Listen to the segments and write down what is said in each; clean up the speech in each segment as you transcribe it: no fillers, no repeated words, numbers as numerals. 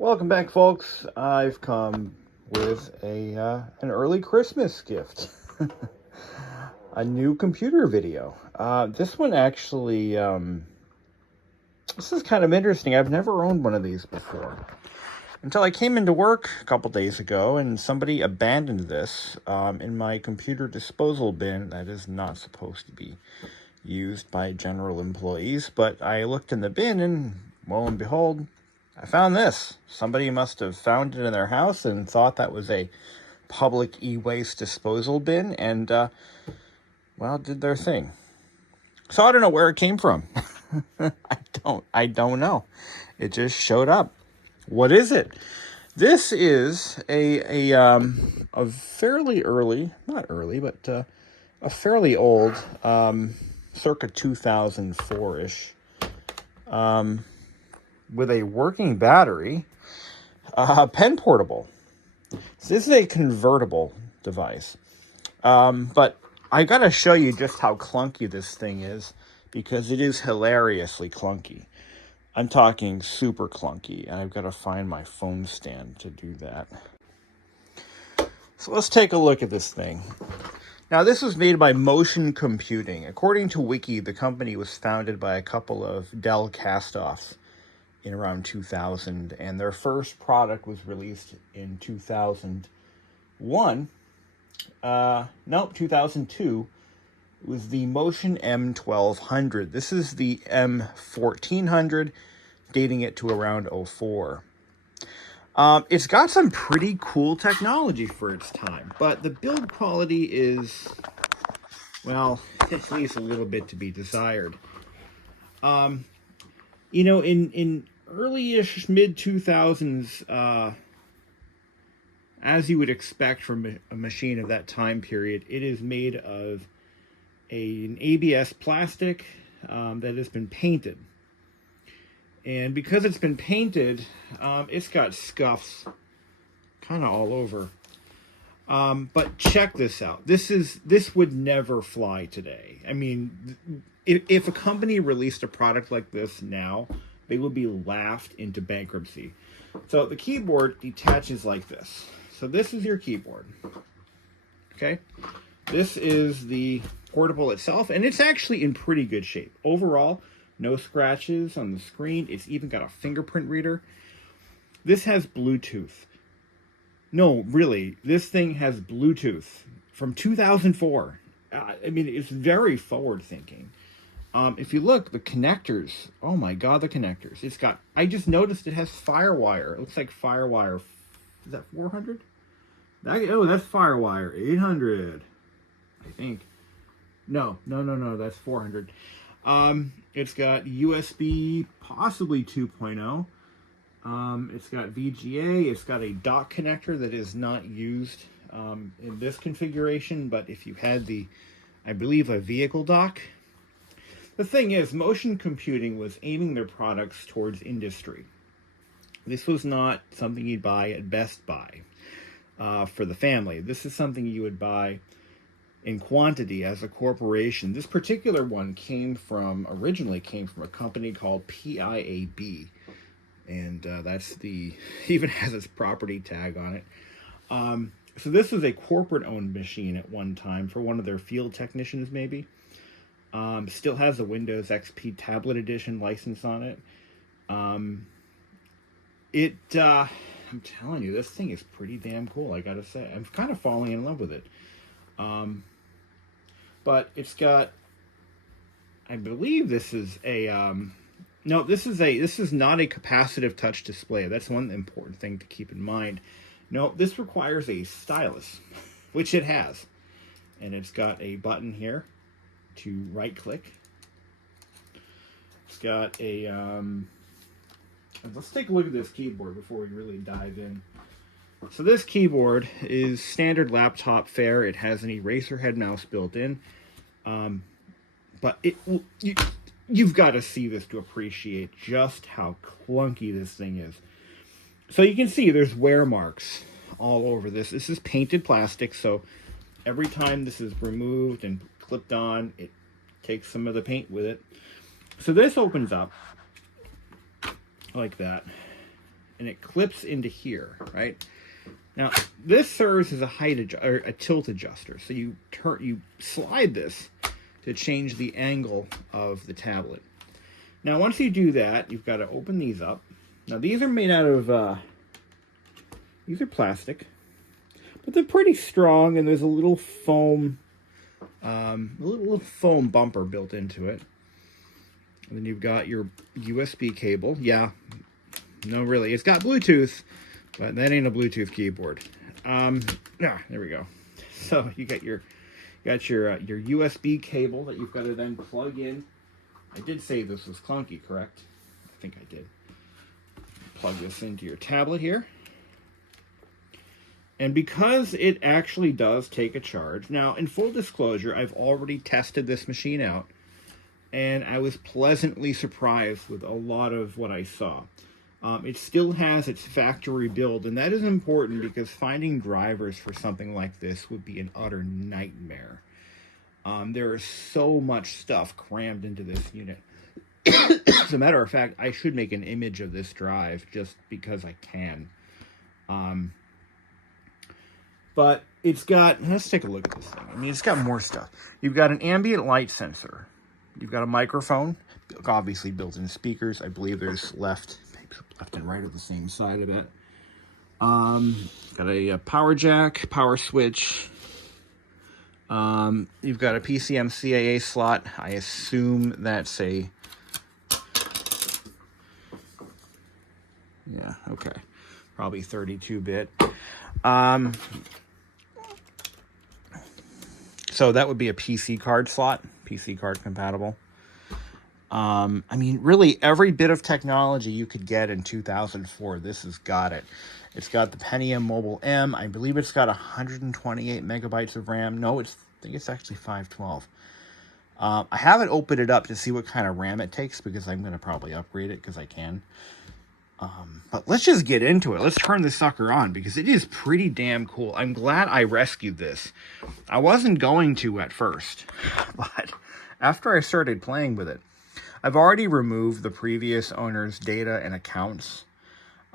Welcome back, folks. I've come with an early Christmas gift. A new computer video. This one actually, this is kind of interesting. I've never owned one of these before. Until I came into work a couple days ago and somebody abandoned this in my computer disposal bin that is not supposed to be used by general employees. But I looked in the bin and, lo and behold, I found this. Somebody must have found it in their house and thought that was a public e-waste disposal bin and, did their thing. So I don't know where it came from. I don't know. It just showed up. What is it? This is a fairly early, not early, but a fairly old, circa 2004-ish, with a working battery, pen portable. So this is a convertible device. But I gotta show you just how clunky this thing is, because it is hilariously clunky. I'm talking super clunky, and I've got to find my phone stand to do that. So let's take a look at this thing. Now, this was made by Motion Computing. According to Wiki, the company was founded by a couple of Dell cast-offs in around 2000, and their first product was released in 2001. 2002. It was the Motion M1200. This is the M1400, dating it to around 04. It's got some pretty cool technology for its time, but the build quality is, well, it leaves a little bit to be desired. In early-ish, mid-2000s, as you would expect from a machine of that time period, it is made of an ABS plastic that has been painted. And because it's been painted, it's got scuffs kind of all over. But check this out. This would never fly today. I mean, if a company released a product like this now, they would be laughed into bankruptcy. So the keyboard detaches like this. So this is your keyboard. Okay? This is the portable itself, and it's actually in pretty good shape. Overall, no scratches on the screen. It's even got a fingerprint reader. This has Bluetooth. No, really, this thing has Bluetooth from 2004. It's very forward-thinking. If you look, the connectors, oh my god, the connectors. It's got, I just noticed it has FireWire. It looks like FireWire, is that 400? That's FireWire 800, I think. No, that's 400. It's got USB, possibly 2.0. It's got VGA. It's got a dock connector that is not used in this configuration, but if you had I believe, a vehicle dock. The thing is, Motion Computing was aiming their products towards industry. This was not something you'd buy at Best Buy for the family. This is something you would buy in quantity as a corporation. This particular one originally came from a company called PIAB, and even has its property tag on it. So this was a corporate-owned machine at one time for one of their field technicians, maybe. Still has a Windows XP Tablet Edition license on it. I'm telling you, this thing is pretty damn cool, I gotta say. I'm kind of falling in love with it. But it's got, I believe this is no, this is not a capacitive touch display. That's one important thing to keep in mind. No, this requires a stylus, which it has. And it's got a button here to right click. It's got a, let's take a look at this keyboard before we really dive in. So this keyboard is standard laptop fare. It has an eraser head mouse built in. But you've got to see this to appreciate just how clunky this thing is. So you can see there's wear marks all over this. This is painted plastic, so every time this is removed and clipped on, it takes some of the paint with it. So this opens up like that. and it clips into here, right? Now, this serves as a or a tilt adjuster. So you slide this to change the angle of the tablet. Now, once you do that, you've got to open these up. Now, these are made out of, these are plastic, but they're pretty strong, and there's a little foam, little foam bumper built into it. And then you've got your USB cable. Yeah, no, really, it's got Bluetooth, but that ain't a Bluetooth keyboard. There we go. So you got your USB cable that you've got to then plug in. I did say this was clunky, correct? I think I did. Plug this into your tablet here. And because it actually does take a charge, now in full disclosure, I've already tested this machine out, and I was pleasantly surprised with a lot of what I saw. It still has its factory build, and that is important because finding drivers for something like this would be an utter nightmare. There is so much stuff crammed into this unit. As a matter of fact, I should make an image of this drive just because I can. But it's got, let's take a look at this thing. I mean, it's got more stuff. You've got an ambient light sensor. You've got a microphone, obviously built-in speakers. I believe there's left and right at the same side of it. Got a power jack, power switch. You've got a PCM CAA slot. I assume that's a, yeah, okay, probably 32-bit. So that would be a PC card slot, PC card compatible. I mean, really, every bit of technology you could get in 2004, this has got it. It's got the Pentium Mobile M. I believe it's got 128 megabytes of RAM. No, I think it's actually 512. I haven't opened it up to see what kind of RAM it takes because I'm going to probably upgrade it because I can. But let's just get into it. Let's turn this sucker on because it is pretty damn cool. I'm glad I rescued this. I wasn't going to at first, but after I started playing with it, I've already removed the previous owner's data and accounts.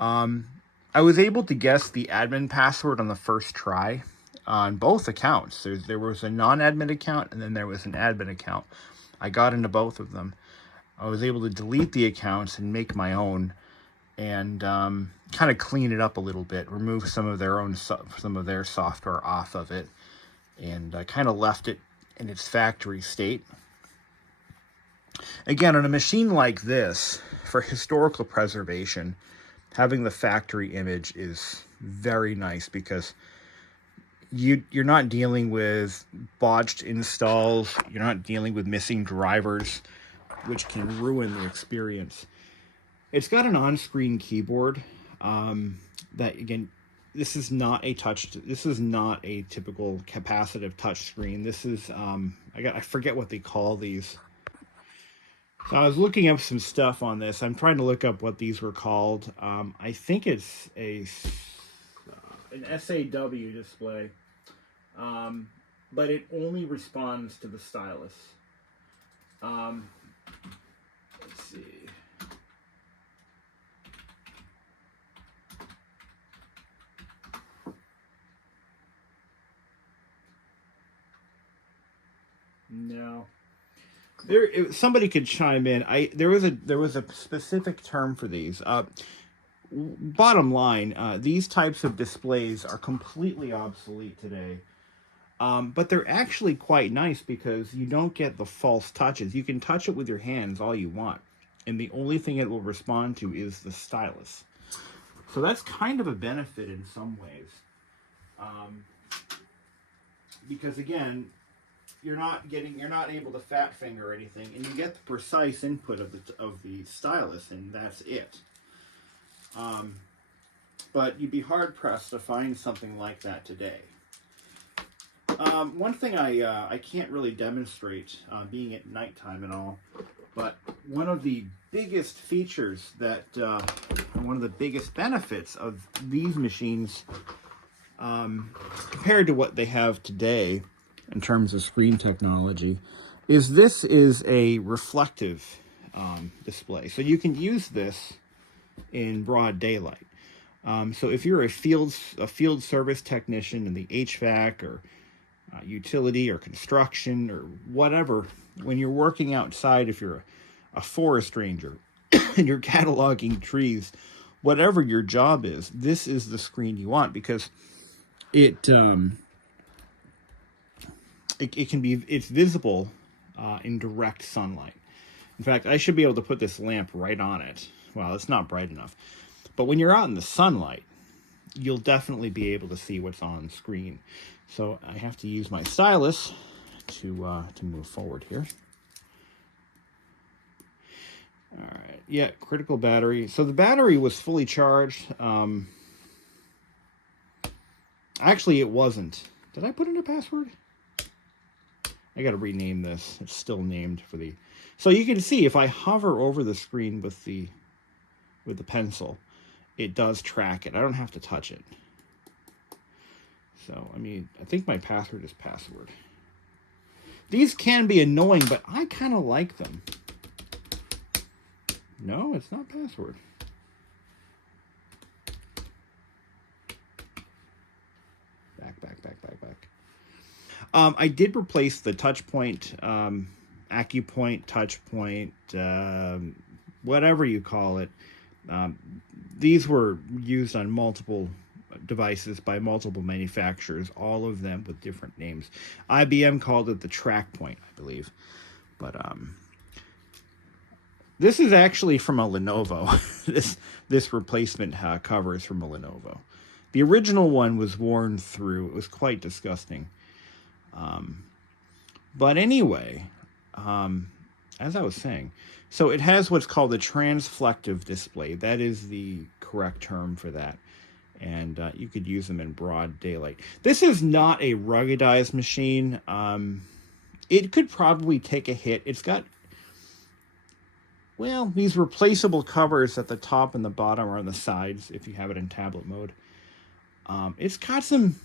I was able to guess the admin password on the first try on both accounts. There was a non-admin account and then there was an admin account. I got into both of them. I was able to delete the accounts and make my own and kind of clean it up a little bit, remove some of their software off of it, and I kind of left it in its factory state. Again, on a machine like this, for historical preservation, having the factory image is very nice because you're not dealing with botched installs, you're not dealing with missing drivers, which can ruin the experience. It's got an on-screen keyboard that, again, this is not a typical capacitive touch screen. This is, I forget what they call these. So I was looking up some stuff on this. I'm trying to look up what these were called. I think it's an SAW display, but it only responds to the stylus. Let's see. No. Somebody could chime in. There was a specific term for these. Bottom line, these types of displays are completely obsolete today. But they're actually quite nice because you don't get the false touches. You can touch it with your hands all you want, and the only thing it will respond to is the stylus. So that's kind of a benefit in some ways. Because again, you're not able to fat finger anything, and you get the precise input of the stylus, and that's it. But you'd be hard pressed to find something like that today. One thing I can't really demonstrate, being at nighttime and all, but one of the biggest features that, one of the biggest benefits of these machines, compared to what they have today, in terms of screen technology, is this is a reflective display. So you can use this in broad daylight. So if you're a field service technician in the HVAC or utility or construction or whatever, when you're working outside, if you're a forest ranger and you're cataloging trees, whatever your job is, this is the screen you want, because it it's visible in direct sunlight. In fact, I should be able to put this lamp right on it. Well, it's not bright enough, but when you're out in the sunlight, you'll definitely be able to see what's on screen. So I have to use my stylus to move forward here. All right, yeah, critical battery. So the battery was fully charged. Actually, it wasn't. Did I put in a password? I got to rename this. It's still named for the... So you can see if I hover over the screen with the pencil, it does track it. I don't have to touch it. So, I mean, I think my password is password. These can be annoying, but I kind of like them. No, it's not password. Back. I did replace the touch point, AcuPoint, touch point, whatever you call it. These were used on multiple devices by multiple manufacturers, all of them with different names. IBM called it the track point, I believe. But this is actually from a Lenovo. This replacement cover is from a Lenovo. The original one was worn through. It was quite disgusting. But anyway, as I was saying, so it has what's called a transflective display. That is the correct term for that. And you could use them in broad daylight. This is not a ruggedized machine. It could probably take a hit. It's got, well, these replaceable covers at the top and the bottom or on the sides if you have it in tablet mode. It's got some...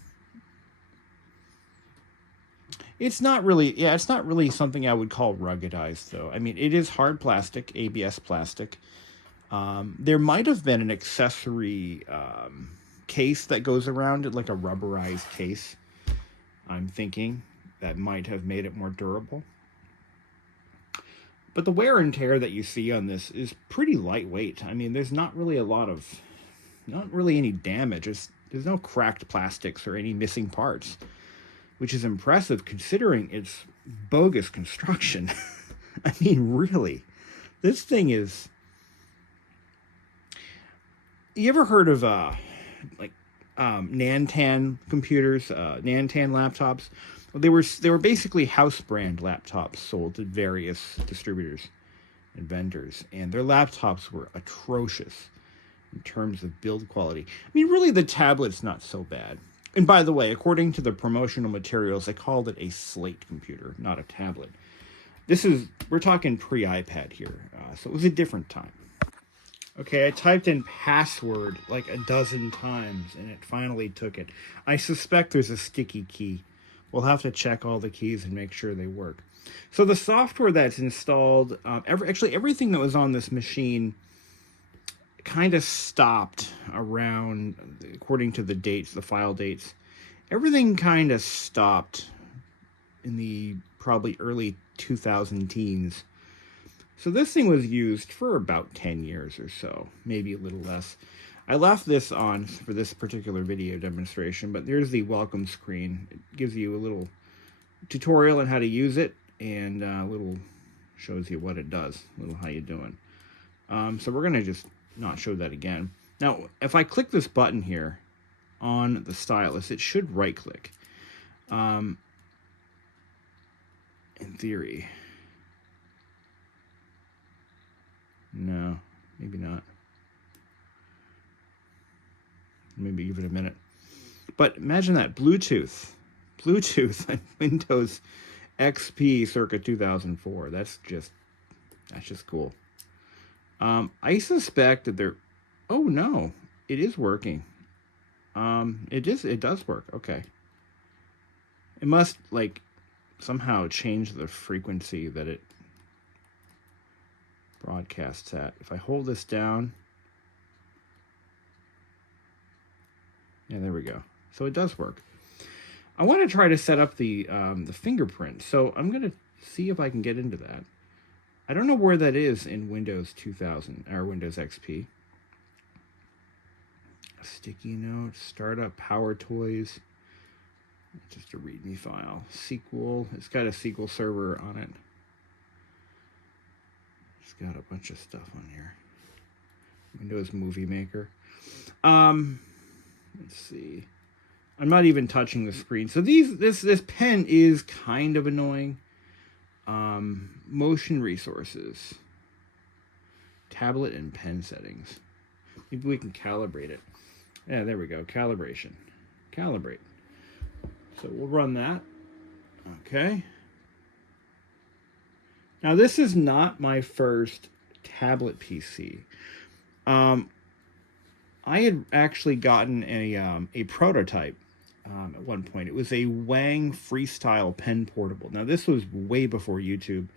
It's not really something I would call ruggedized, though. I mean, it is hard plastic, ABS plastic. There might have been an accessory case that goes around it, like a rubberized case. I'm thinking that might have made it more durable. But the wear and tear that you see on this is pretty lightweight. I mean, there's not really any damage. There's no cracked plastics or any missing parts, which is impressive considering its bogus construction. I mean, really, this thing is... You ever heard of Nantan computers, Nantan laptops? Well, they were basically house brand laptops sold to various distributors and vendors, and their laptops were atrocious in terms of build quality. I mean, really, the tablet's not so bad. And by the way, according to the promotional materials, they called it a slate computer, not a tablet. We're talking pre-iPad here, so it was a different time. Okay, I typed in password like a dozen times, and it finally took it. I suspect there's a sticky key. We'll have to check all the keys and make sure they work. So the software that's installed, everything that was on this machine kind of stopped around, according to the dates, the file dates. Everything kind of stopped in the probably early 2000 teens. So this thing was used for about 10 years or so, maybe a little less. I left this on for this particular video demonstration, but there's the welcome screen. It gives you a little tutorial on how to use it, and a little shows you what it does, a little how you doing. So we're going to just not show that again. Now, if I click this button here on the stylus, it should right-click. In theory. No, maybe not. Maybe give it a minute. But imagine that, Bluetooth on Windows XP circa 2004. That's just cool. I suspect that oh no, it is working. It does work. Okay. It must somehow change the frequency that it broadcasts at. If I hold this down, Yeah, there we go. So it does work. I want to try to set up the fingerprint. So I'm going to see if I can get into that. I don't know where that is in Windows 2000 or Windows XP. Sticky notes, startup, power toys. Just a README file. SQL. It's got a SQL server on it. It's got a bunch of stuff on here. Windows Movie Maker. Let's see. I'm not even touching the screen. So this pen is kind of annoying. Motion resources. Tablet and pen settings. Maybe we can calibrate it. Yeah, there we go. Calibration. Calibrate. So we'll run that. Okay. Now this is not my first tablet PC. I had actually gotten a prototype at one point. It was a Wang Freestyle Pen Portable. Now this was way before YouTube.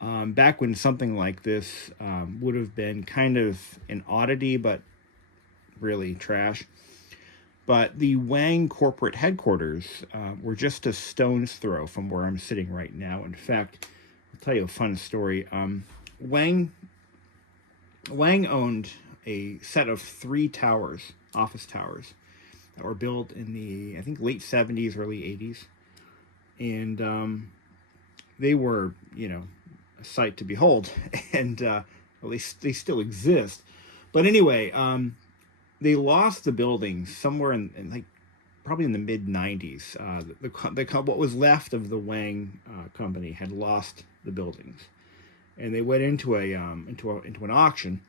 Back when something like this would have been kind of an oddity, but really trash. But the Wang corporate headquarters were just a stone's throw from where I'm sitting right now. In fact, I'll tell you a fun story. Wang owned a set of 3 towers, office towers, that were built in the, I think, late 70s, early 80s. And they were, you know, a sight to behold. And at least they still exist. But anyway, they lost the buildings somewhere in like probably in the mid 90s. What was left of the Wang company had lost the buildings, and they went into an auction,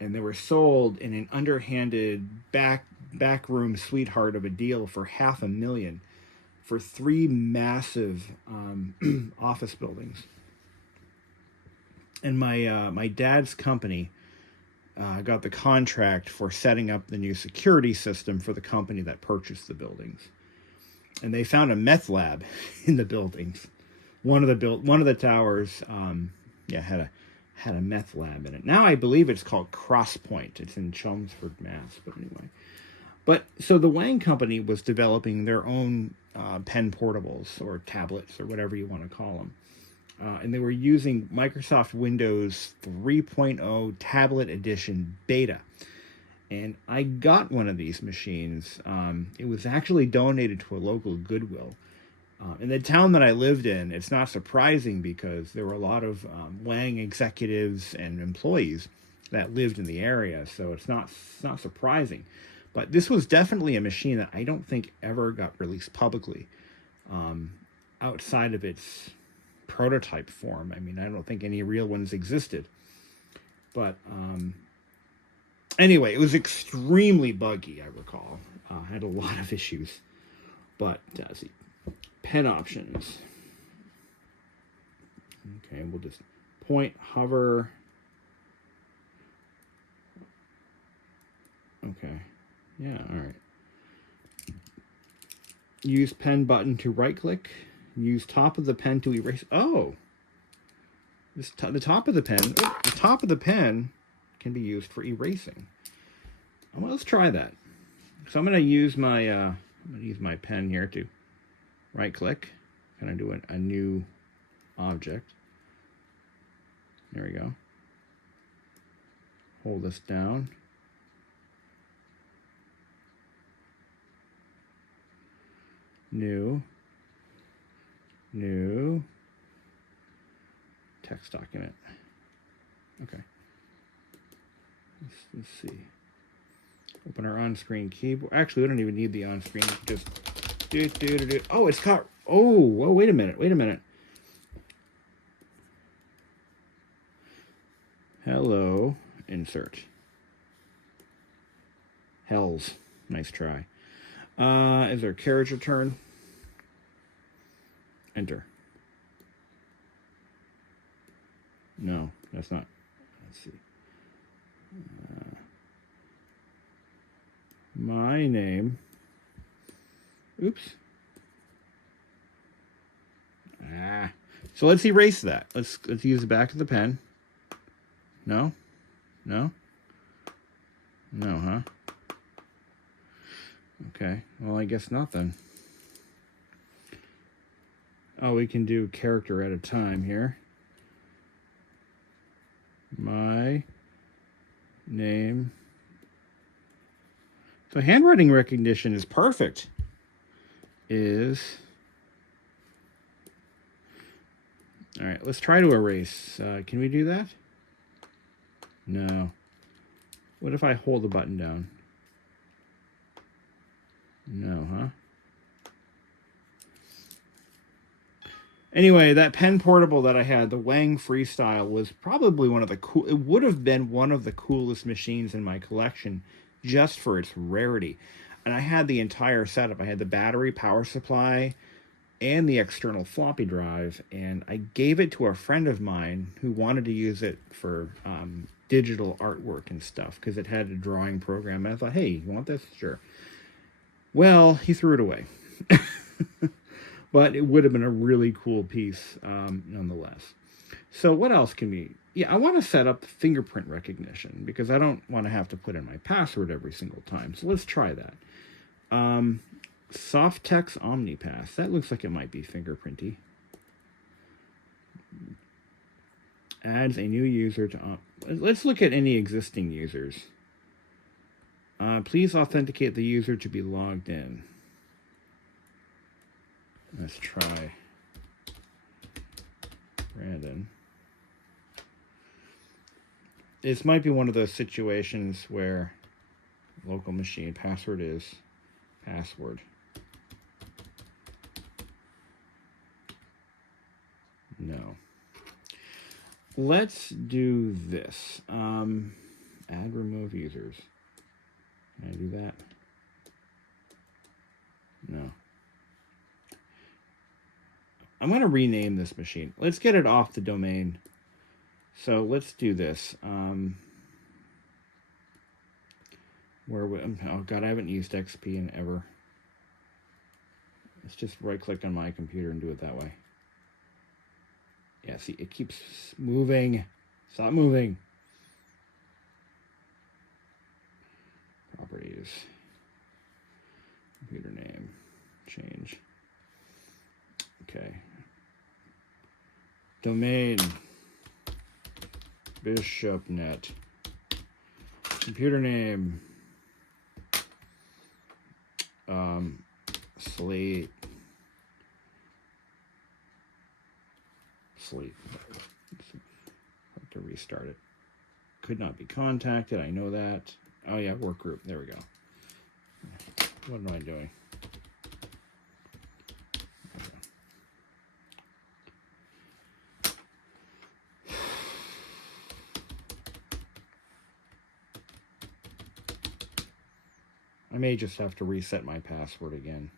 and they were sold in an underhanded backroom sweetheart of a deal for $500,000 for 3 massive office buildings. And my dad's company got the contract for setting up the new security system for the company that purchased the buildings, and they found a meth lab in the buildings. One of the towers, had a meth lab in it. Now I believe it's called Crosspoint. It's in Chelmsford, Mass. But anyway, so the Wang company was developing their own pen portables or tablets or whatever you want to call them. And they were using Microsoft Windows 3.0 Tablet Edition Beta. And I got one of these machines. It was actually donated to a local Goodwill. In the town that I lived in, it's not surprising because there were a lot of Wang executives and employees that lived in the area. So it's not surprising. But this was definitely a machine that I don't think ever got released publicly outside of its prototype form. I mean, I don't think any real ones existed. But anyway, it was extremely buggy, I recall. Had a lot of issues. But see, pen options. Okay, we'll just point, hover. Okay, yeah, all right. Use pen button to right-click. Use top of the pen to erase. Oh, the top of the pen. Oh, the top of the pen can be used for erasing. Well, let's try that. So I'm going to use my pen here to right-click. Kind of do a new object. There we go. Hold this down. New text document. Okay. Let's see. Open our on-screen keyboard. Actually, we don't even need the on-screen. Just do. Oh, it's got. Oh, whoa! Wait a minute. Hello. Insert. Hells. Nice try. Is there a carriage return? Enter. No, that's not. Let's see. My name. Oops. So let's erase that. Let's use the back of the pen. No, huh? Okay, well, I guess not then. Oh, we can do character at a time here. My name. So handwriting recognition is perfect. All right, let's try to erase. Can we do that? No. What if I hold the button down? No, huh? Anyway, that pen portable that I had, the Wang Freestyle, was probably one of the cool. It would have been one of the coolest machines in my collection, just for its rarity. And I had the entire setup. I had the battery, power supply, and the external floppy drive. And I gave it to a friend of mine who wanted to use it for digital artwork and stuff because it had a drawing program. And I thought, hey, you want this? Sure. Well, he threw it away. But it would have been a really cool piece nonetheless. So what else can we... Yeah, I want to set up fingerprint recognition because I don't want to have to put in my password every single time. So let's try that. Softex OmniPass. That looks like it might be fingerprinty. Adds a new user to... let's look at any existing users. Please authenticate the user to be logged in. Let's try Brandon. This might be one of those situations where local machine password is password. No. Let's do this. Add remove users. Can I do that? No. I'm going to rename this machine. Let's get it off the domain. So let's do this. Oh God, I haven't used XP in ever. Let's just right click on my computer and do it that way. Yeah, see, it keeps moving. Stop moving. Properties. Computer name. Change. Okay. Domain. BishopNet. Computer name. Slate. Have to restart it. Could not be contacted. I know that. Oh yeah, work group. There we go. What am I doing? I may just have to reset my password again.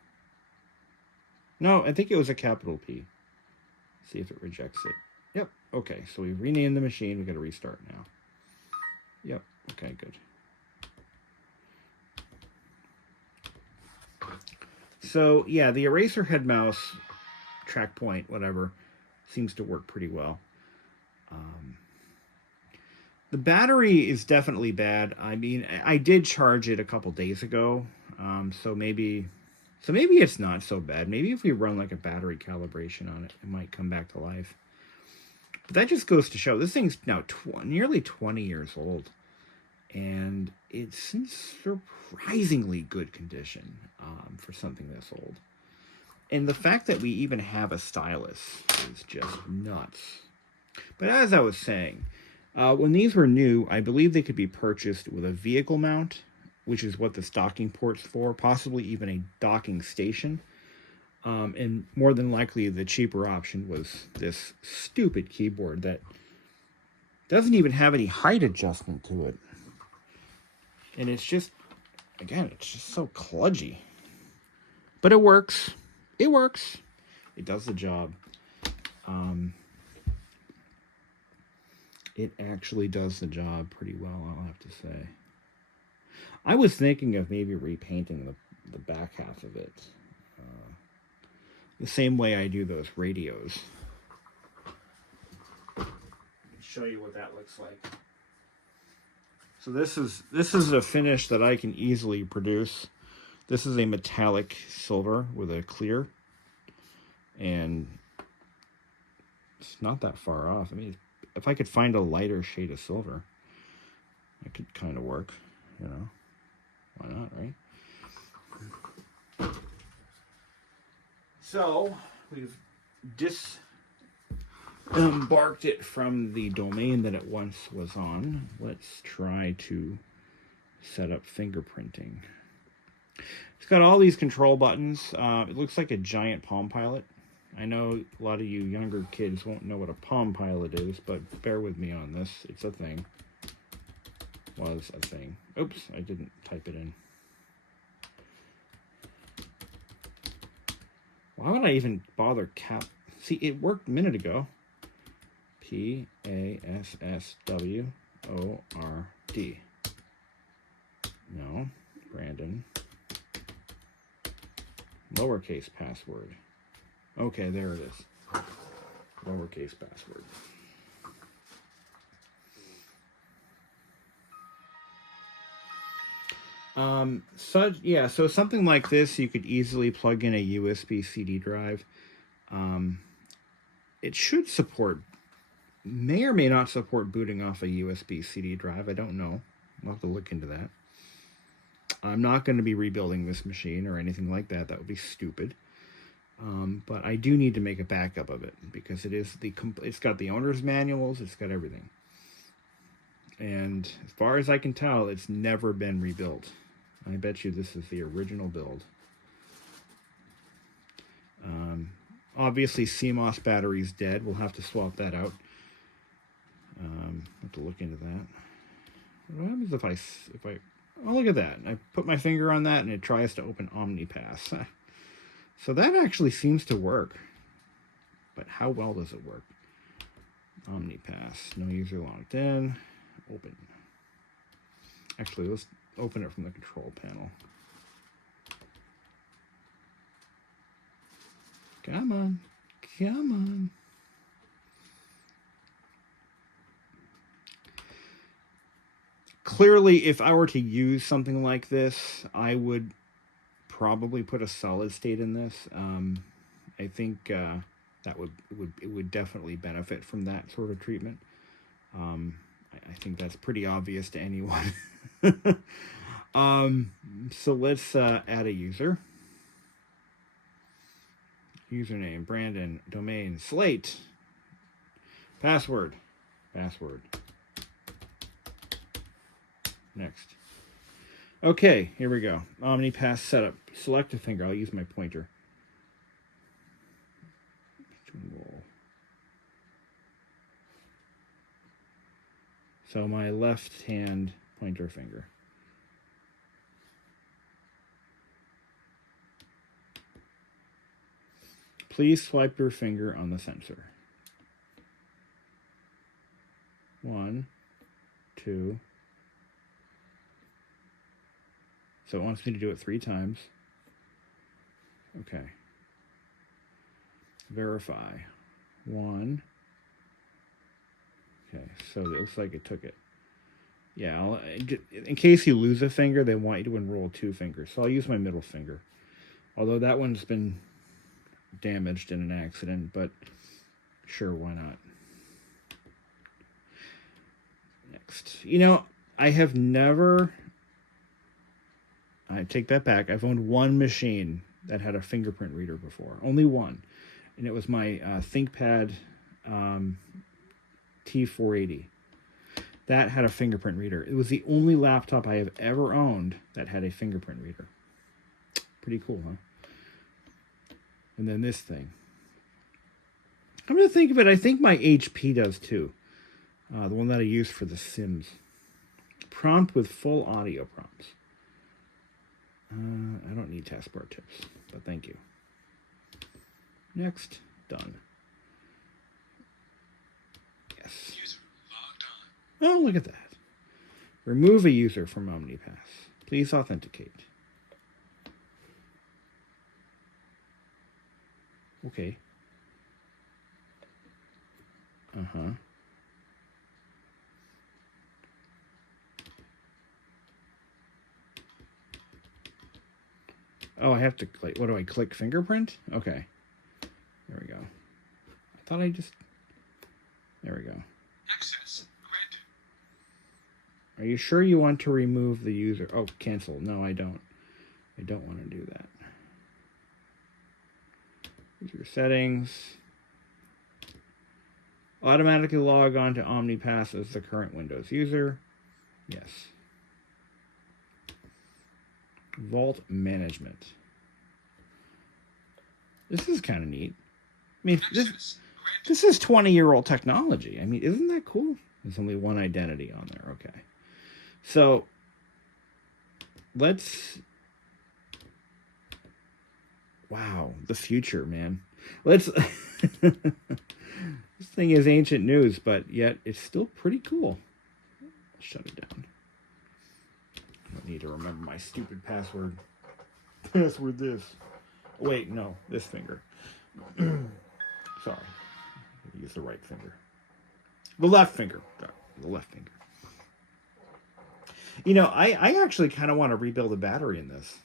No, I think it was a capital P. See if it rejects it. Yep. Okay, so we've renamed the machine. We've got to restart now. Yep. Okay, good. So, yeah, the eraser head mouse, track point, whatever, seems to work pretty well. The battery is definitely bad. I mean, I did charge it a couple days ago, so maybe it's not so bad. Maybe if we run like a battery calibration on it, it might come back to life. But that just goes to show this thing's now nearly 20 years old, and it's in surprisingly good condition for something this old. And the fact that we even have a stylus is just nuts. But as I was saying, when these were new, I believe they could be purchased with a vehicle mount, which is what the docking port's for, possibly even a docking station. And more than likely, the cheaper option was this stupid keyboard that doesn't even have any height adjustment to it. And it's just, again, it's just so kludgy. But it works. It works. It does the job. It actually does the job pretty well, I'll have to say. I was thinking of maybe repainting the back half of it. The same way I do those radios. Let me show you what that looks like. So this is a finish that I can easily produce. This is a metallic silver with a clear, and it's not that far off. I mean, if I could find a lighter shade of silver, it could kind of work, you know. Why not, right? So we've disembarked it from the domain that it once was on. Let's try to set up fingerprinting. It's got all these control buttons. It looks like a giant Palm Pilot. I know a lot of you younger kids won't know what a Palm Pilot is, but bear with me on this. It's a thing. Was a thing. Oops, I didn't type it in. Why would I even bother See, it worked a minute ago. P-A-S-S-W-O-R-D. No, Brandon. Lowercase password. Okay, there it is. Lowercase password. So something like this, you could easily plug in a USB CD drive. It should support, may or may not support booting off a USB CD drive. I don't know. I'll have to look into that. I'm not going to be rebuilding this machine or anything like that. That would be stupid. But I do need to make a backup of it because it's got the owner's manuals. It's got everything. And as far as I can tell, it's never been rebuilt. I bet you this is the original build. Obviously, CMOS battery's dead. We'll have to swap that out. Have to look into that. What happens if I... Oh, look at that. I put my finger on that, and it tries to open OmniPass. So that actually seems to work. But how well does it work? OmniPass. No user logged in. Open. Actually, let's open it from the control panel. Come on. Come on. Clearly, if I were to use something like this, I would probably put a solid state in this. I think that it would definitely benefit from that sort of treatment. I think that's pretty obvious to anyone. So let's add a user. Username, Brandon, domain, Slate. Password. Next. Okay, here we go. OmniPass setup. Select a finger. I'll use my pointer. So my left hand pointer finger. Please swipe your finger on the sensor. 1, 2. So it wants me to do it 3 times. Okay. Verify. 1. Okay, so it looks like it took it. Yeah, in case you lose a finger, they want you to enroll 2 fingers. So I'll use my middle finger. Although that one's been damaged in an accident, but sure, why not? Next. You know, I take that back. I've owned one machine that had a fingerprint reader before. Only one. And it was my ThinkPad T480. That had a fingerprint reader. It was the only laptop I have ever owned that had a fingerprint reader. Pretty cool, huh? And then this thing. I'm going to think of it. I think my HP does too. The one that I use for the Sims. Prompt with full audio prompts. I don't need taskbar tips, but thank you. Next. Done. Yes. User logged on. Oh, look at that. Remove a user from OmniPass. Please authenticate. Okay. Uh-huh. Oh, I have to click. What do I click? Fingerprint? Okay. There we go. I thought I just... There we go. Access granted. Are you sure you want to remove the user? Oh, cancel. No, I don't. I don't want to do that. User settings. Automatically log on to OmniPass as the current Windows user. Yes. Vault management. This is kind of neat. I mean, this is 20-year-old technology. I mean, isn't that cool? There's only one identity on there. Okay. So, let's... Wow, the future, man. Let's... This thing is ancient news, but yet it's still pretty cool. I'll shut it down. I don't need to remember my stupid password. Password this. Wait, no, this finger. Sorry. Use the right finger. The left finger. The left finger. You know, I actually kind of want to rebuild the battery in this.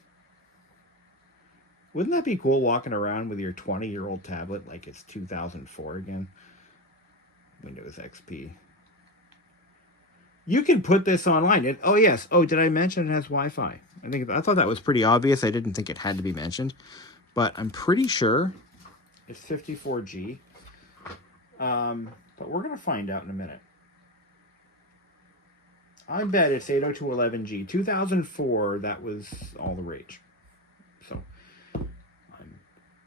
Wouldn't that be cool walking around with your 20-year-old tablet like it's 2004 again? Windows XP. You can put this online. Oh, yes. Oh, did I mention it has Wi-Fi? I thought that was pretty obvious. I didn't think it had to be mentioned. But I'm pretty sure it's 54G. But we're going to find out in a minute. I bet it's 802.11G. 2004, that was all the rage. So I'm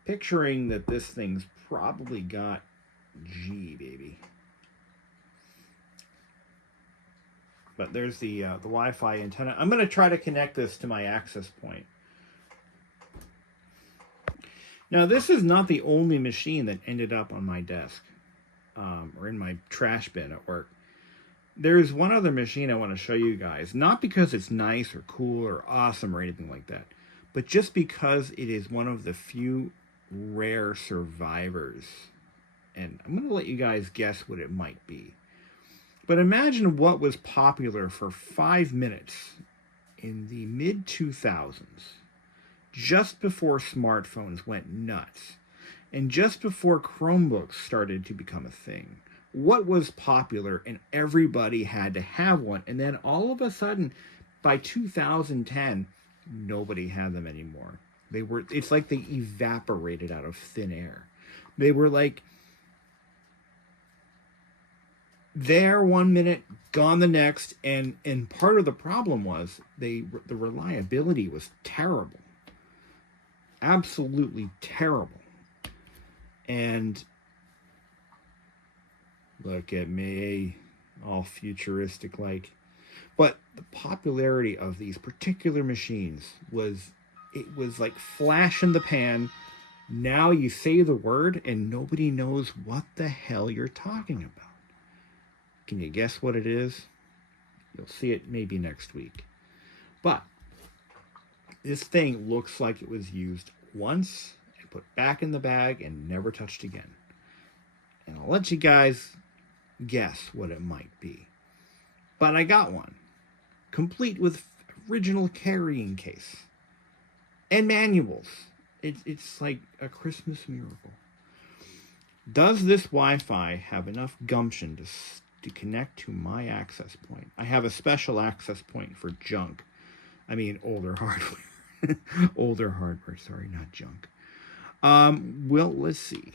picturing that this thing's probably got G, baby. But there's the Wi-Fi antenna. I'm going to try to connect this to my access point. Now, this is not the only machine that ended up on my desk or in my trash bin at work. There's one other machine I want to show you guys, not because it's nice or cool or awesome or anything like that, but just because it is one of the few rare survivors. And I'm going to let you guys guess what it might be. But imagine what was popular for 5 minutes in the mid-2000s, just before smartphones went nuts, and just before Chromebooks started to become a thing. What was popular, and everybody had to have one, and then all of a sudden, by 2010, nobody had them anymore. It's like they evaporated out of thin air. They were like there 1 minute, gone the next, and part of the problem was the reliability was terrible. Absolutely terrible. And look at me, all futuristic like. But the popularity of these particular machines was like flash in the pan. Now you say the word and nobody knows what the hell you're talking about. Can you guess what it is? You'll see it maybe next week. But this thing looks like it was used once and put back in the bag and never touched again. And I'll let you guys guess what it might be. But I got one, complete with original carrying case and manuals. It's like a Christmas miracle. Does this Wi-Fi have enough gumption to connect to my access point? I have a special access point for junk. I mean, older hardware. Older hardware, sorry, not junk. Well, let's see.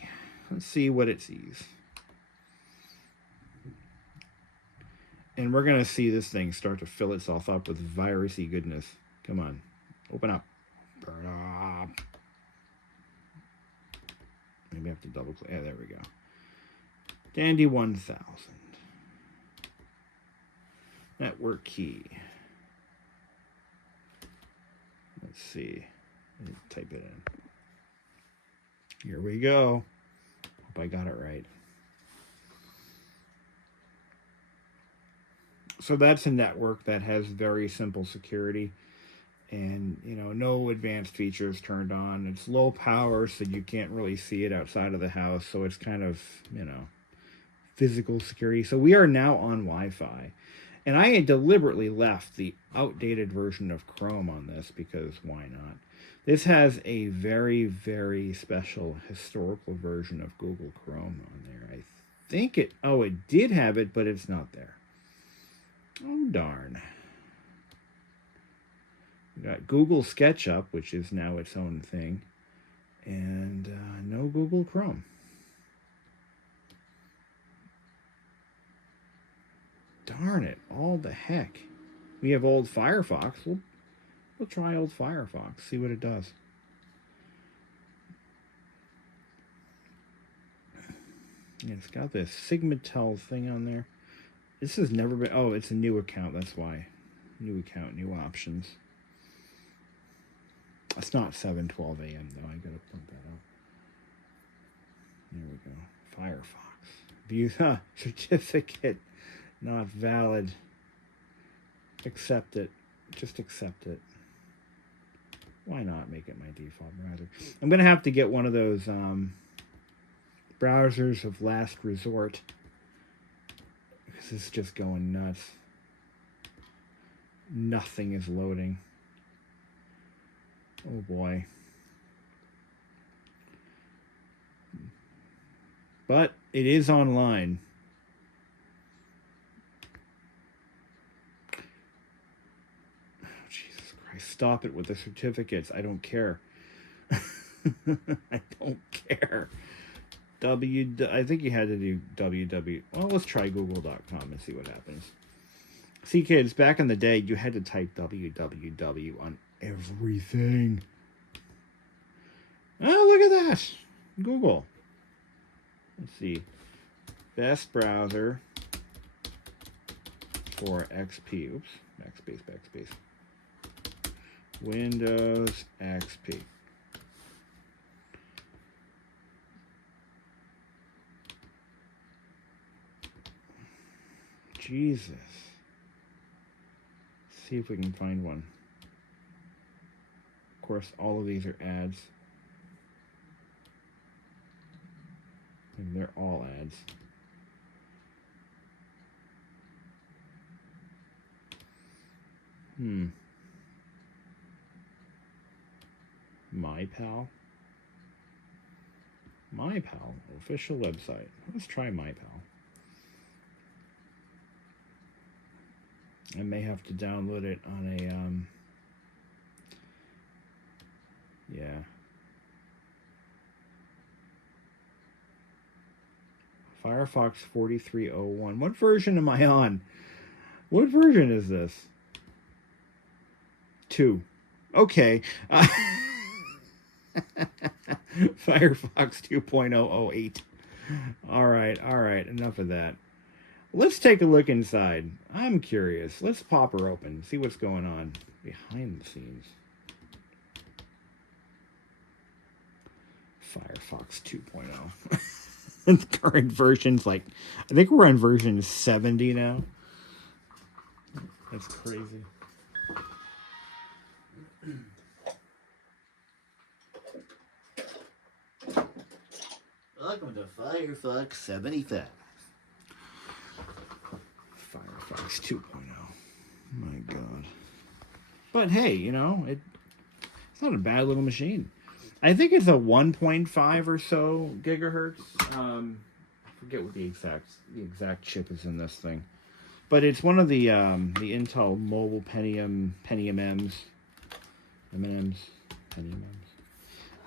Let's see what it sees. And we're going to see this thing start to fill itself up with virusy goodness. Come on. Open up. Burn up. Maybe I have to double click. Yeah, there we go. Dandy 1000. Network key. Let's see. Let me type it in. Here we go. Hope I got it right. So that's a network that has very simple security and, you know, no advanced features turned on. It's low power, so you can't really see it outside of the house. So it's kind of, you know, physical security. So we are now on Wi-Fi. And I had deliberately left the outdated version of Chrome on this because why not? This has a very, very special historical version of Google Chrome on there. I think it did have it, but it's not there. Oh, darn. We got Google SketchUp, which is now its own thing, and no Google Chrome. Darn it, all the heck. We have old Firefox. We'll try old Firefox, see what it does. Yeah, it's got this Sigmatel thing on there. This has never been... Oh, it's a new account, that's why. New account, new options. It's not 7:12 a.m. though. I gotta pump that up. There we go. Firefox. View certificate not valid. Accept it. Just accept it. Why not make it my default browser? I'm gonna have to get one of those browsers of last resort because it's just going nuts. Nothing is loading. Oh boy. But it is online. Oh, Jesus Christ. Stop it with the certificates. I don't care. I don't care. I think you had to do www. Well, let's try google.com and see what happens. See, kids, back in the day, you had to type www on everything. Oh, look at that. Google. Let's see. Best browser for XP. Oops. Backspace. Windows XP. Jesus. See if we can find one. Of course, all of these are ads. And they're all ads. MyPal. MyPal, official website. Let's try MyPal. I may have to download it on a, yeah. Firefox 4301. What version am I on? What version is this? 2. Okay. Firefox 2.008. All right. Enough of that. Let's take a look inside. I'm curious. Let's pop her open. See what's going on behind the scenes. Firefox 2.0. The current version's like, I think we're on version 70 now. That's crazy. Welcome to Firefox 75. Firefox 2.0. My God. But hey, you know, it's not a bad little machine. I think it's a 1.5 or so gigahertz. I forget what the exact chip is in this thing, but it's one of the Intel Mobile Pentium M&Ms.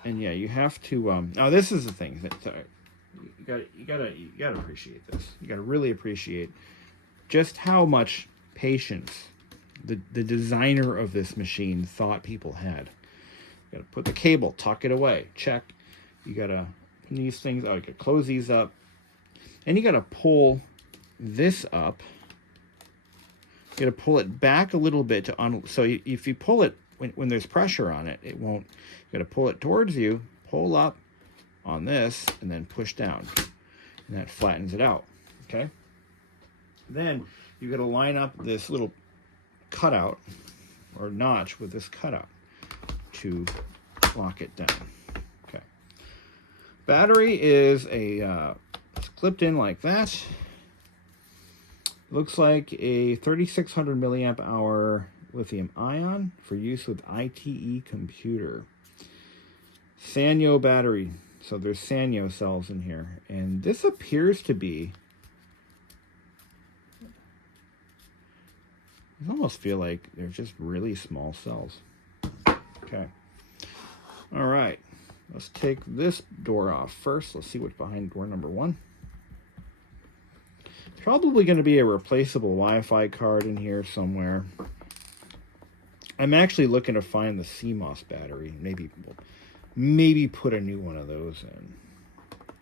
And yeah, you have to. Oh, this is the thing that you gotta appreciate this. You gotta really appreciate just how much patience the designer of this machine thought people had. You gotta put the cable, tuck it away, check. You gotta put these things. Oh, you gotta close these up, and you gotta pull this up. You gotta pull it back a little bit to so if you pull it when there's pressure on it, it won't. You gotta pull it towards you, pull up on this, and then push down, and that flattens it out. Okay. Then you gotta line up this little cutout or notch with this cutout to lock it down. Okay. Battery is it's clipped in like that. Looks like a 3600 milliamp hour lithium ion for use with ITE computer. Sanyo battery. So there's Sanyo cells in here. And this appears to be... I almost feel like they're just really small cells. Okay. All right. Let's take this door off first. Let's see what's behind door number 1. Probably going to be a replaceable Wi-Fi card in here somewhere. I'm actually looking to find the CMOS battery. Maybe put a new one of those in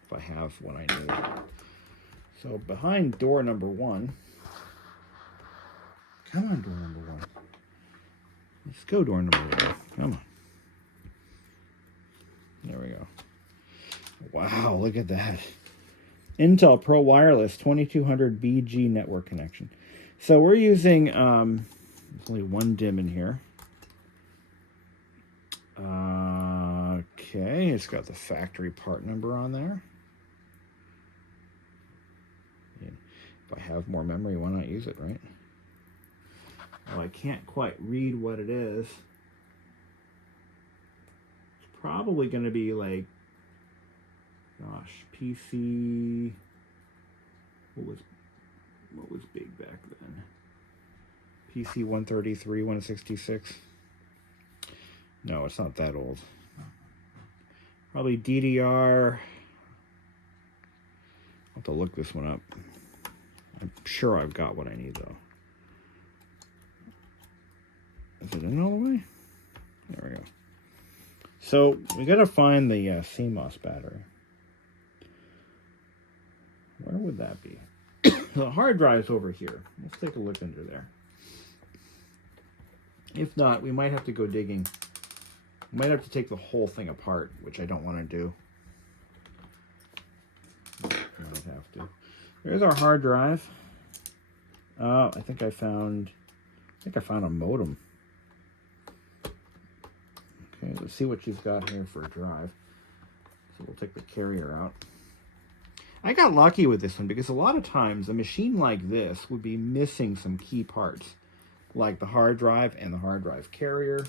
if I have one I need. So behind door number 1. Come on, door number 1. Let's go, door number 1. Come on. There we go. Wow, look at that. Intel Pro Wireless 2200 BG network connection. So we're using, there's only one DIMM in here. Okay, it's got the factory part number on there. If I have more memory, why not use it, right? Well, I can't quite read what it is. It's probably going to be like, gosh, PC. What was big back then? PC 133, 166. No, it's not that old. Probably DDR. I'll have to look this one up. I'm sure I've got what I need though. Is it in all the way? There we go. So we got to find the CMOS battery. Where would that be? The hard drive's over here. Let's take a look under there. If not, we might have to go digging. We might have to take the whole thing apart, which I don't want to do. Might have to. There's our hard drive. I think I found a modem. Okay, let's see what she's got here for a drive. So we'll take the carrier out. I got lucky with this one because a lot of times a machine like this would be missing some key parts, like the hard drive and the hard drive carrier.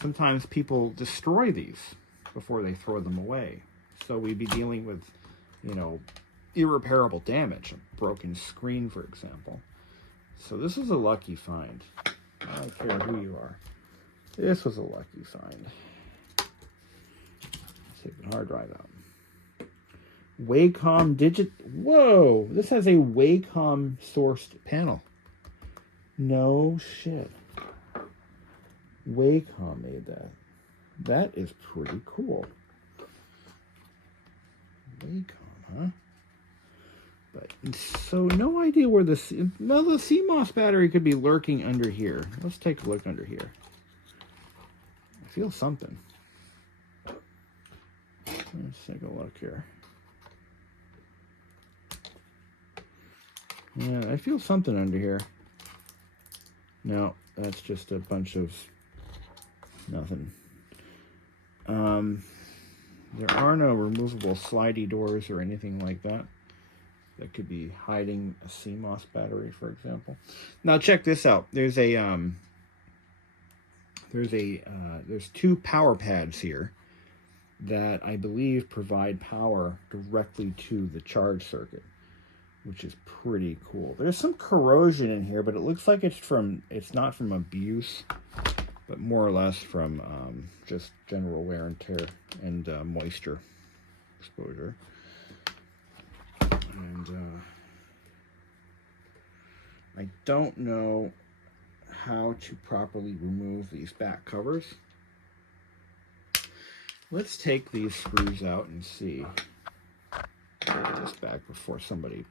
Sometimes people destroy these before they throw them away. So we'd be dealing with, irreparable damage, a broken screen, for example. So this is a lucky find. I don't care who you are. This was a lucky find. Let's take the hard drive out. Wacom Digit. Whoa! This has a Wacom sourced panel. No shit. Wacom made that. That is pretty cool. Wacom, huh? But so no idea where this. Now the CMOS battery could be lurking under here. Let's take a look under here. I feel something. Let's take a look here. Yeah, I feel something under here. No, that's just a bunch of nothing. There are no removable slidey doors or anything like that. That could be hiding a CMOS battery, for example. Now check this out. There's two power pads here that I believe provide power directly to the charge circuit, which is pretty cool. There's some corrosion in here, but it looks like it's not from abuse, but more or less from just general wear and tear and moisture exposure. And I don't know how to properly remove these back covers. Let's take these screws out and see. Put this back before somebody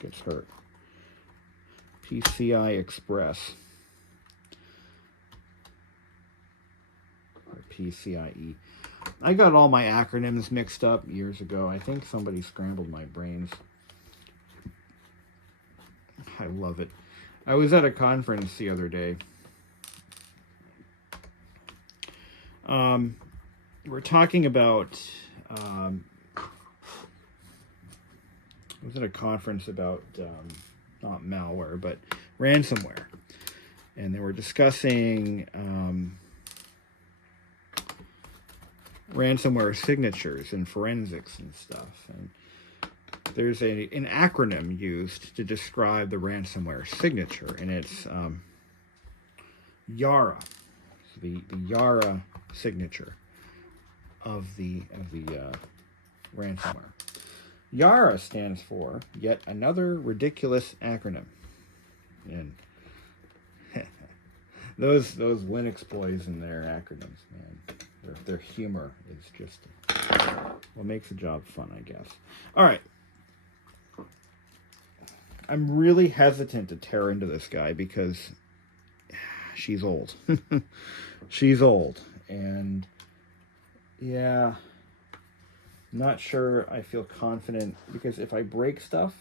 gets hurt. PCI Express. Or PCIe. I got all my acronyms mixed up years ago. I think somebody scrambled my brains. I love it. I was at a conference the other day. We're talking about I was at a conference about not malware, but ransomware, and they were discussing ransomware signatures and forensics and stuff. And there's an acronym used to describe the ransomware signature, and it's YARA, so the YARA signature of the ransomware. YARA stands for yet another ridiculous acronym, and those Linux boys and their acronyms, man, their humor is just what makes the job fun, I guess. All right. I'm really hesitant to tear into this guy because she's old. She's old. And yeah, not sure I feel confident, because if I break stuff,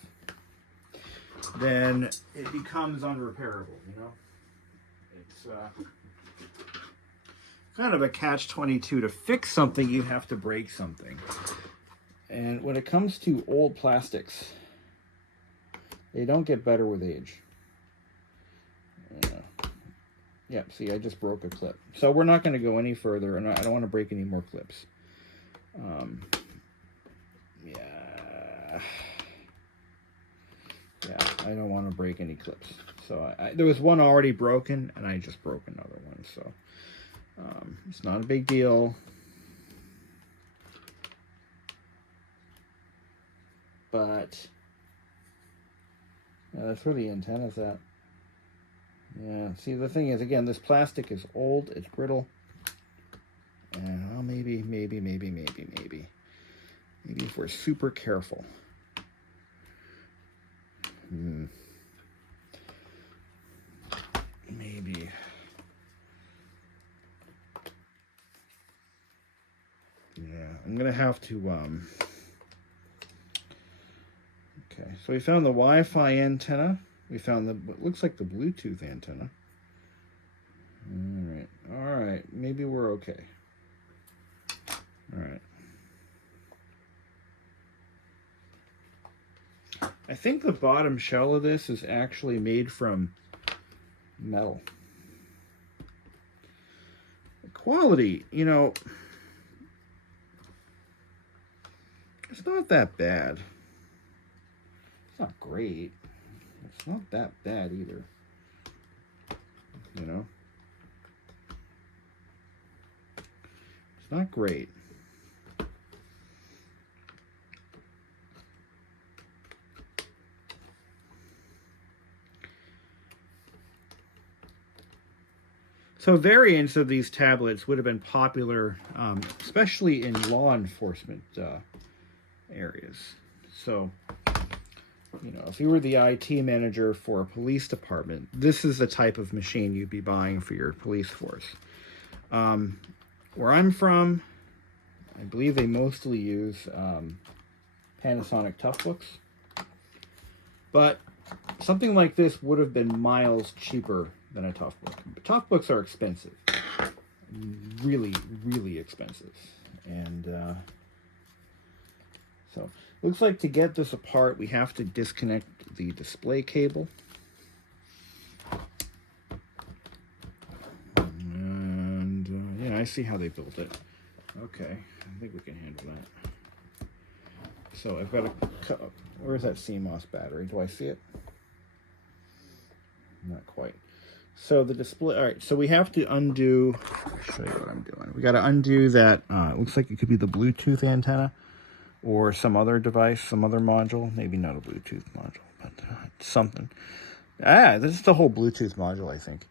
then it becomes unrepairable, you know? It's kind of a catch-22. To fix something, you have to break something. And when it comes to old plastics, they don't get better with age. Yeah, see, I just broke a clip. So we're not going to go any further, and I don't want to break any more clips. Yeah, I don't want to break any clips. So there was one already broken, and I just broke another one. So it's not a big deal. But that's where the antenna's at. Yeah, see, the thing is, again, this plastic is old, it's brittle. And well, maybe if we're super careful. Maybe. Yeah, I'm gonna have to okay, so we found the Wi-Fi antenna. We found what looks like the Bluetooth antenna. All right, maybe we're okay. All right. I think the bottom shell of this is actually made from metal. The quality, you know, it's not that bad. It's not great. It's not that bad either. You know? It's not great. So variants of these tablets would have been popular, especially in law enforcement areas. So, you know, if you were the IT manager for a police department, this is the type of machine you'd be buying for your police force. Where I'm from, I believe they mostly use Panasonic Toughbooks. But something like this would have been miles cheaper than a Toughbook. But Toughbooks are expensive. Really, really expensive. And so, looks like to get this apart, we have to disconnect the display cable. And yeah, I see how they built it. Okay, I think we can handle that. So I've got a, where's that CMOS battery? Do I see it? Not quite. So the display, all right, so we have to undo, I'll show you what I'm doing. We got to undo that, it looks like it could be the Bluetooth antenna or some other device, some other module. Maybe not a Bluetooth module, but something. This is the whole Bluetooth module, I think.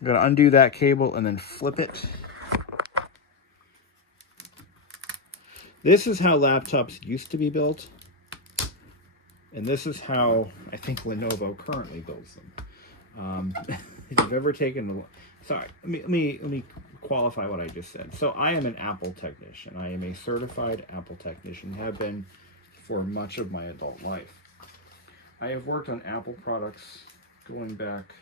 We're going to undo that cable and then flip it. This is how laptops used to be built. And this is how I think Lenovo currently builds them. If you've ever taken, sorry, let me qualify what I just said. So I am an Apple technician. I am a certified Apple technician, have been for much of my adult life. I have worked on Apple products going back,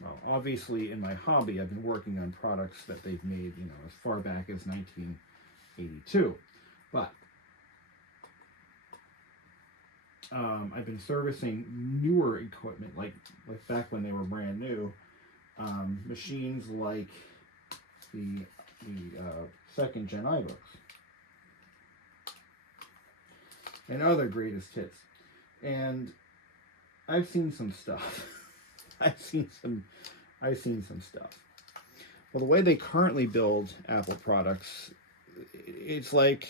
well, obviously in my hobby, I've been working on products that they've made, you know, as far back as 1982. But I've been servicing newer equipment, like back when they were brand new. Machines like the second gen iBooks and other greatest hits, and I've seen some stuff. I've seen some stuff. Well, the way they currently build Apple products, it's like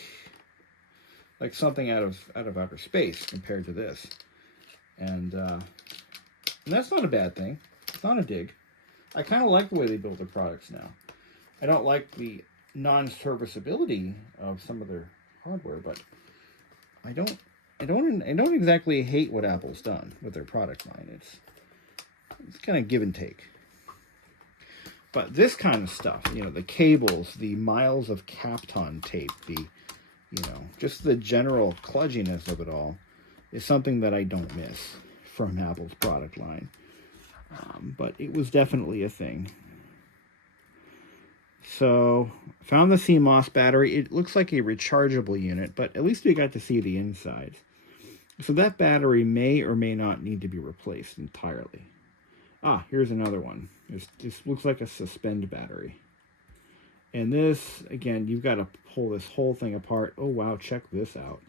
something out of outer space compared to this, and that's not a bad thing. It's not a dig. I kind of like the way they build their products now. I don't like the non-serviceability of some of their hardware, but I don't exactly hate what Apple's done with their product line. It's kind of give and take. But this kind of stuff, the cables, the miles of Kapton tape, just the general kludginess of it all is something that I don't miss from Apple's product line. But it was definitely a thing. So, found the CMOS battery. It looks like a rechargeable unit, but at least we got to see the insides. So that battery may or may not need to be replaced entirely. Ah, here's another one. This looks like a suspend battery. And this, again, you've got to pull this whole thing apart. Oh, wow, check this out.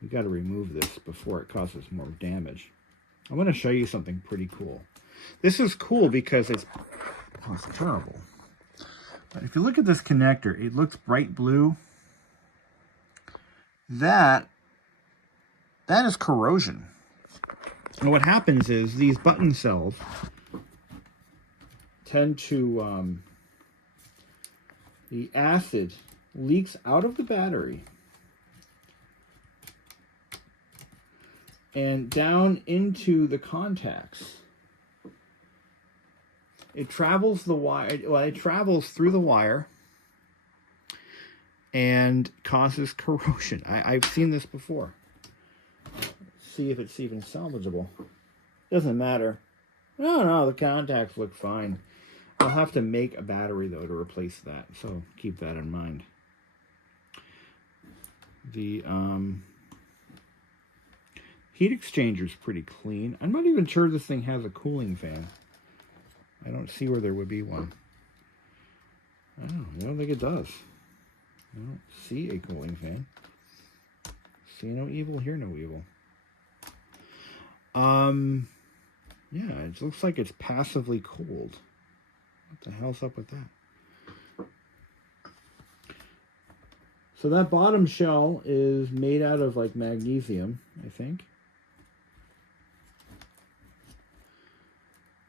You've got to remove this before it causes more damage. I want to show you something pretty cool. This is cool because it's terrible. But if you look at this connector, it looks bright blue. That is corrosion. And what happens is these button cells tend to, the acid leaks out of the battery and down into the contacts. It travels the wire. Well, it travels through the wire and causes corrosion. I've seen this before. Let's see if it's even salvageable. Doesn't matter. No, the contacts look fine. I'll have to make a battery though to replace that, so keep that in mind. The heat exchanger is pretty clean. I'm not even sure this thing has a cooling fan. I don't see where there would be one. I don't think it does. I don't see a cooling fan. See no evil, hear no evil. Yeah, it looks like it's passively cooled. What the hell's up with that? So that bottom shell is made out of like magnesium, I think.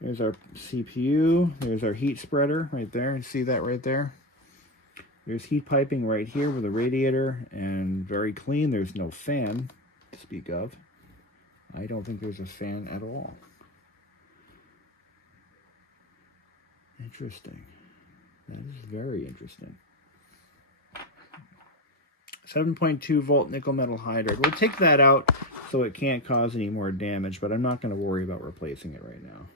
There's our CPU. There's our heat spreader right there. You see that right there? There's heat piping right here with a radiator, and very clean. There's no fan to speak of. I don't think there's a fan at all. Interesting. That is very interesting. 7.2 volt nickel metal hydride. We'll take that out so it can't cause any more damage, but I'm not going to worry about replacing it right now.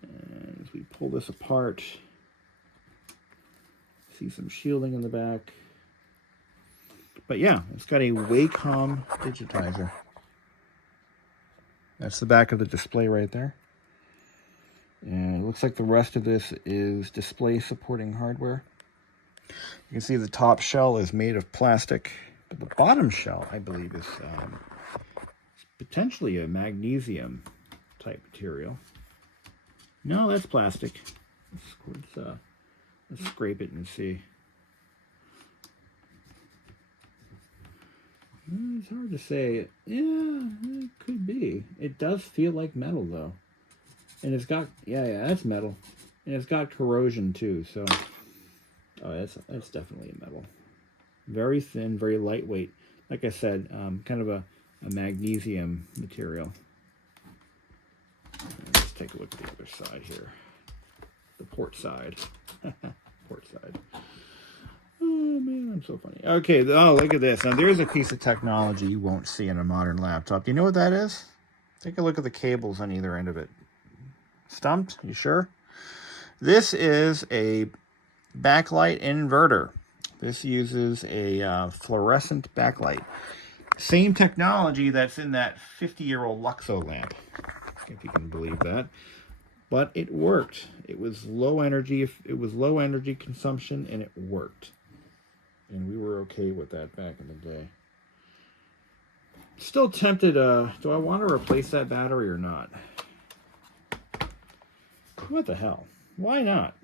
And as we pull this apart, see some shielding in the back. But yeah, it's got a Wacom digitizer. That's the back of the display right there. And it looks like the rest of this is display supporting hardware. You can see the top shell is made of plastic, but the bottom shell, I believe, is potentially a magnesium type material. No, that's plastic. Let's scrape it and see. It's hard to say. Yeah, it could be. It does feel like metal, though. And it's got, yeah, that's metal. And it's got corrosion, too, so... Oh, that's definitely a metal. Very thin, very lightweight. Like I said, kind of a magnesium material. Let's take a look at the other side here. The port side. Port side. Oh, man, I'm so funny. Okay, oh, look at this. Now, there's a piece of technology you won't see in a modern laptop. Do you know what that is? Take a look at the cables on either end of it. Stumped? You sure? This is a backlight inverter. This uses a fluorescent backlight. Same technology that's in that 50-year-old Luxo lamp, if you can believe that. But it worked. It was low energy. It was low energy consumption, and it worked. And we were okay with that back in the day. Still tempted. Do I want to replace that battery or not? What the hell? Why not?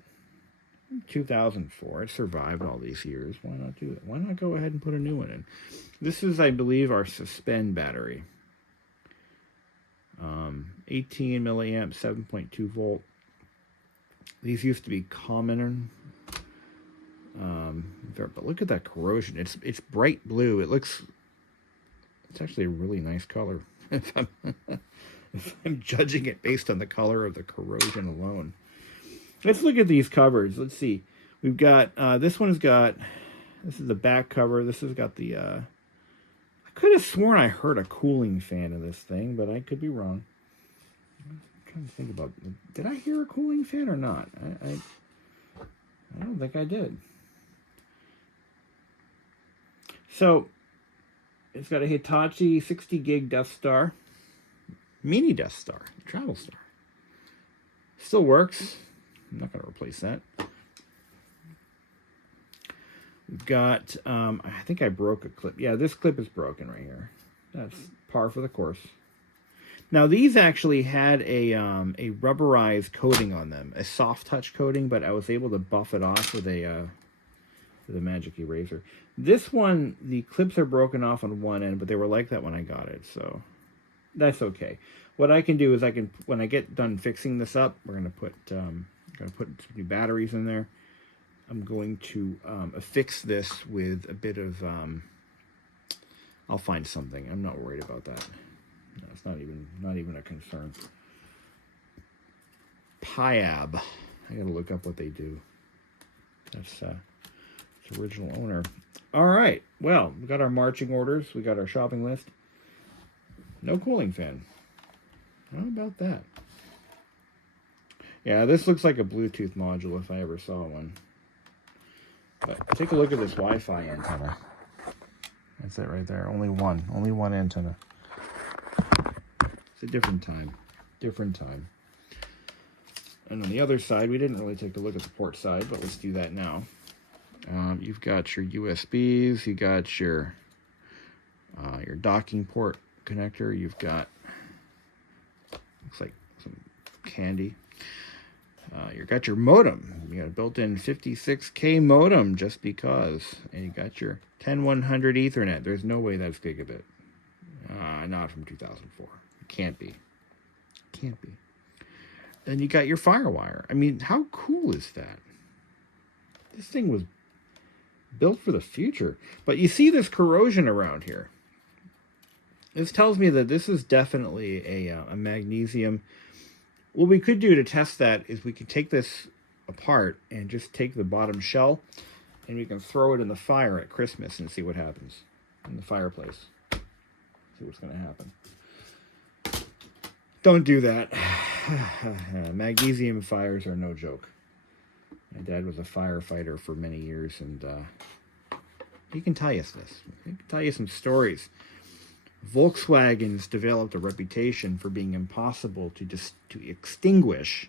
2004. It survived all these years. Why not do it? Why not go ahead and put a new one in? This is, I believe, our suspend battery. 18 milliamp, 7.2 volt. These used to be common. But look at that corrosion. It's bright blue. It's actually a really nice color. if I'm judging it based on the color of the corrosion alone. Let's look at these covers. Let's see. We've got this one's got. This is the back cover. This has got the. I could have sworn I heard a cooling fan in this thing, but I could be wrong. I'm trying to think about. Did I hear a cooling fan or not? I don't think I did. So it's got a Hitachi 60 gig Death Star, mini Death Star, travel star. Still works. I'm not going to replace that. We've got, I think I broke a clip. Yeah, this clip is broken right here. That's par for the course. Now, these actually had a rubberized coating on them, a soft touch coating, but I was able to buff it off with a magic eraser. This one, the clips are broken off on one end, but they were like that when I got it, so that's okay. What I can do is when I get done fixing this up, we're gonna put some new batteries in there. I'm going to affix this with a bit of. I'll find something. I'm not worried about that. No, it's not even a concern. Piab. I gotta look up what they do. That's its original owner. All right. Well, we got our marching orders. We got our shopping list. No cooling fan. How about that? Yeah, this looks like a Bluetooth module if I ever saw one. But take a look at this Wi-Fi antenna. That's it right there. Only one antenna. It's a different time. And on the other side, we didn't really take a look at the port side, but let's do that now. You've got your USBs. You got your docking port connector. You've got, looks like some candy. You got your modem. You got a built-in 56K modem just because. And you got your 10100 Ethernet. There's no way that's gigabit. Not from 2004. It can't be. Then you got your FireWire. I mean, how cool is that? This thing was built for the future. But you see this corrosion around here. This tells me that this is definitely a magnesium. What we could do to test that is we could take this apart and just take the bottom shell and we can throw it in the fire at Christmas and see what happens in the fireplace. See what's going to happen. Don't do that. Magnesium fires are no joke. My dad was a firefighter for many years, and he can tell you this. He can tell you some stories. Volkswagens developed a reputation for being impossible to extinguish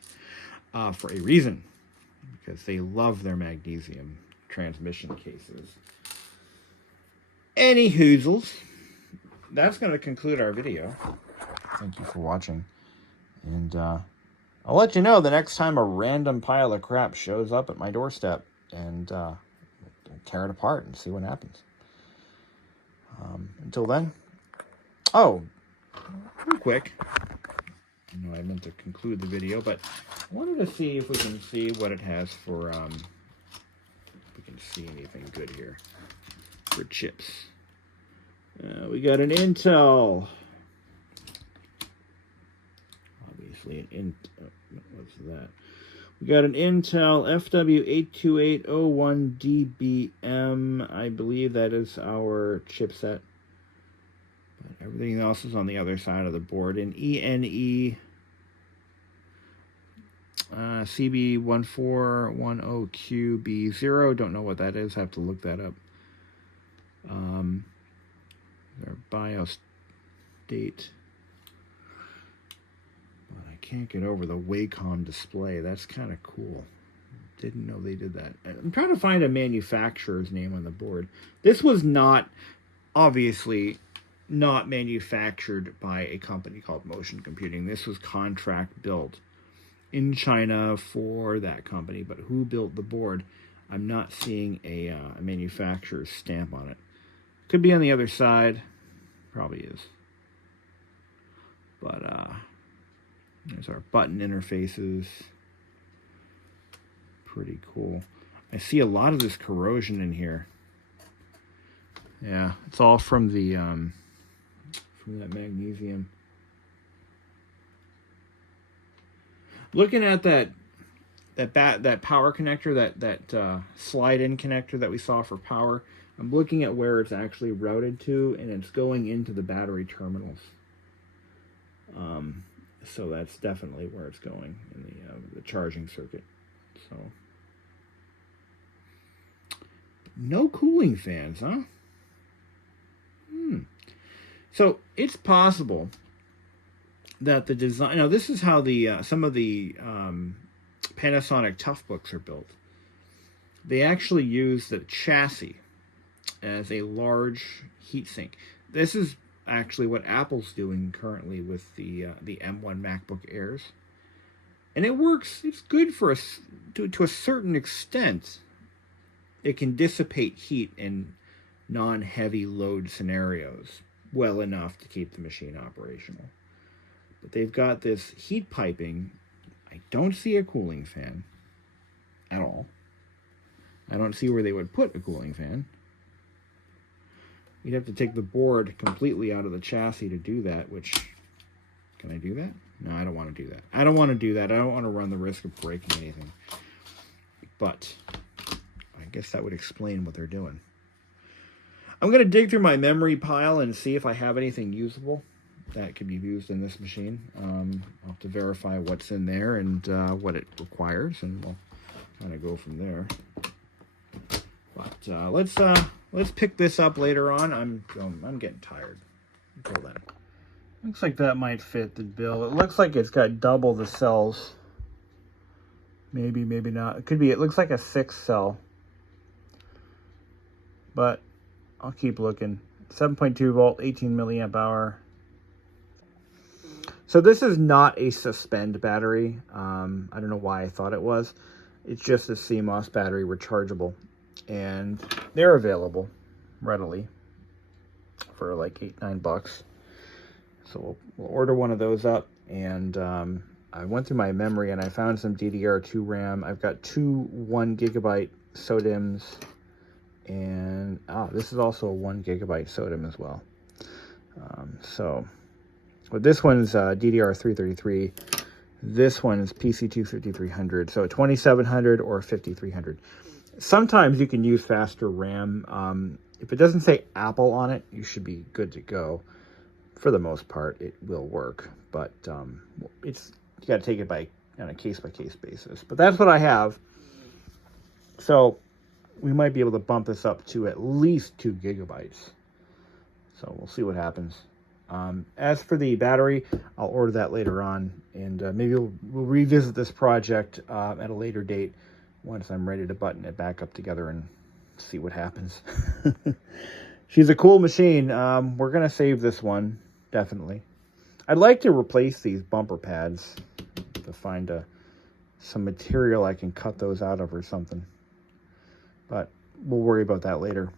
for a reason, because they love their magnesium transmission cases. Any hoozles, that's going to conclude our video. Thank you for watching, and I'll let you know the next time a random pile of crap shows up at my doorstep, and tear it apart and see what happens. Until then. Oh, real quick. I know I meant to conclude the video, but I wanted to see if we can see what it has for, if we can see anything good here for chips. We got an Intel. Obviously, what's that? We got an Intel FW82801DBM. I believe that is our chipset. Everything else is on the other side of the board. An ENE CB1410QB0. Don't know what that is. I have to look that up. Their BIOS date. But I can't get over the Wacom display. That's kind of cool. Didn't know they did that. I'm trying to find a manufacturer's name on the board. This was not, obviously, not manufactured by a company called Motion Computing. This was contract built in China for that company. But who built the board? I'm not seeing a manufacturer's stamp on it. Could be on the other side. Probably is. But there's our button interfaces. Pretty cool. I see a lot of this corrosion in here. Yeah, it's all from the from that magnesium. Looking at that power connector, that slide-in connector that we saw for power, I'm looking at where it's actually routed to, and it's going into the battery terminals. So that's definitely where it's going in the charging circuit. So no cooling fans, huh? So it's possible that the design. Now this is how the some of the Panasonic Toughbooks are built. They actually use the chassis as a large heatsink. This is actually what Apple's doing currently with the M1 MacBook Airs, and it works. It's good for us to a certain extent. It can dissipate heat in non-heavy load scenarios well enough to keep the machine operational. But they've got this heat piping. I don't see a cooling fan at all. I don't see where they would put a cooling fan. You'd have to take the board completely out of the chassis to do that, which, can I do that? No, I don't want to do that. I don't want to do that. I don't want to run the risk of breaking anything. But I guess that would explain what they're doing. I'm going to dig through my memory pile and see if I have anything usable that could be used in this machine. I'll have to verify what's in there and what it requires, and we'll kind of go from there. But let's pick this up later on. I'm getting tired. Until then, looks like that might fit the bill. It looks like it's got double the cells. Maybe not. It could be. It looks like a 6-cell. But I'll keep looking. 7.2 volt, 18 milliamp hour. So this is not a suspend battery. I don't know why I thought it was. It's just a CMOS battery, rechargeable. And they're available readily for like $8-9. So we'll order one of those up. And I went through my memory and I found some DDR2 RAM. I've got two 1 gigabyte SODIMMs. And this is also a 1 gigabyte SODIMM as well. But this one's DDR333. This one is PC2 5300. So 2700 or 5300. Sometimes you can use faster RAM. If it doesn't say Apple on it, you should be good to go. For the most part, it will work. But you got to take it on a case-by-case basis. But that's what I have. So we might be able to bump this up to at least 2 gigabytes. So we'll see what happens. As for the battery, I'll order that later on, and maybe we'll revisit this project at a later date once I'm ready to button it back up together and see what happens. She's a cool machine. We're going to save this one, definitely. I'd like to replace these bumper pads to find some material I can cut those out of or something. But we'll worry about that later.